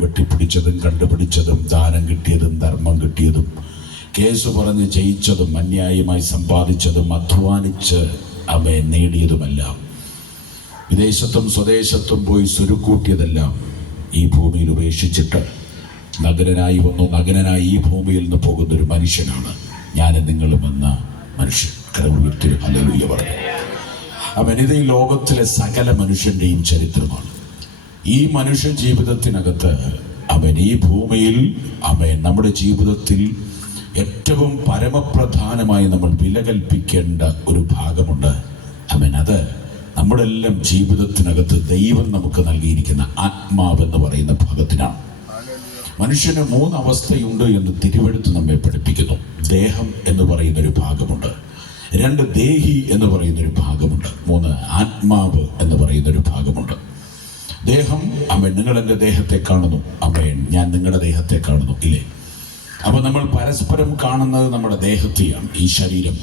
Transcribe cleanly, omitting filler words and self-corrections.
വെട്ടിപ്പിടിച്ചതും കണ്ടുപിടിച്ചതും ദാനം കിട്ടിയതും ധർമ്മം കിട്ടിയതും കേസ് പറഞ്ഞ് ജയിച്ചതും അന്യായമായി സമ്പാദിച്ചതും അധ്വാനിച്ച് അവൻ നേടിയതുമെല്ലാം വിദേശത്തും സ്വദേശത്തും പോയി സ്വരുക്കൂട്ടിയതെല്ലാം ഈ ഭൂമിയിൽ ഉപേക്ഷിച്ചിട്ട് നഗരനായി വന്നു. നഗരനായി ഈ ഭൂമിയിൽ നിന്ന് പോകുന്നൊരു മനുഷ്യനാണ് ഞാനും നിങ്ങളും എന്ന മനുഷ്യൻ. കരമുയർത്തി ഹല്ലേലൂയ പറഞ്ഞു. അവനിത് ഈ ലോകത്തിലെ സകല മനുഷ്യൻ്റെയും ചരിത്രമാണ്. ഈ മനുഷ്യ ജീവിതത്തിനകത്ത് അവൻ ഈ ഭൂമിയിൽ അവൻ നമ്മുടെ ജീവിതത്തിൽ ഏറ്റവും പരമപ്രധാനമായി നമ്മൾ വില കൽപ്പിക്കേണ്ട ഒരു ഭാഗമുണ്ട്. അത് നമ്മുടെ എല്ലാം ജീവിതത്തിനകത്ത് ദൈവം നമുക്ക് നൽകിയിരിക്കുന്ന ആത്മാവെന്ന് പറയുന്ന ഭാഗത്തിനാണ്. മനുഷ്യന് 3 അവസ്ഥയുണ്ട് എന്ന് തിരുവെഴുത്ത് നമ്മെ പഠിപ്പിക്കുന്നു. ദേഹം എന്ന് പറയുന്നൊരു ഭാഗമുണ്ട്, 2 ദേഹി എന്ന് പറയുന്നൊരു ഭാഗമുണ്ട്, 3 ആത്മാവ് എന്ന് പറയുന്നൊരു ഭാഗമുണ്ട്. ദേഹം നിങ്ങൾ എൻ്റെ ദേഹത്തെ കാണുന്നു, ഞാൻ നിങ്ങളുടെ ദേഹത്തെ കാണുന്നു, ഇല്ലേ? അപ്പോൾ നമ്മൾ പരസ്പരം കാണുന്നത് നമ്മുടെ ദേഹത്തെയാണ്. ഈ ശരീരം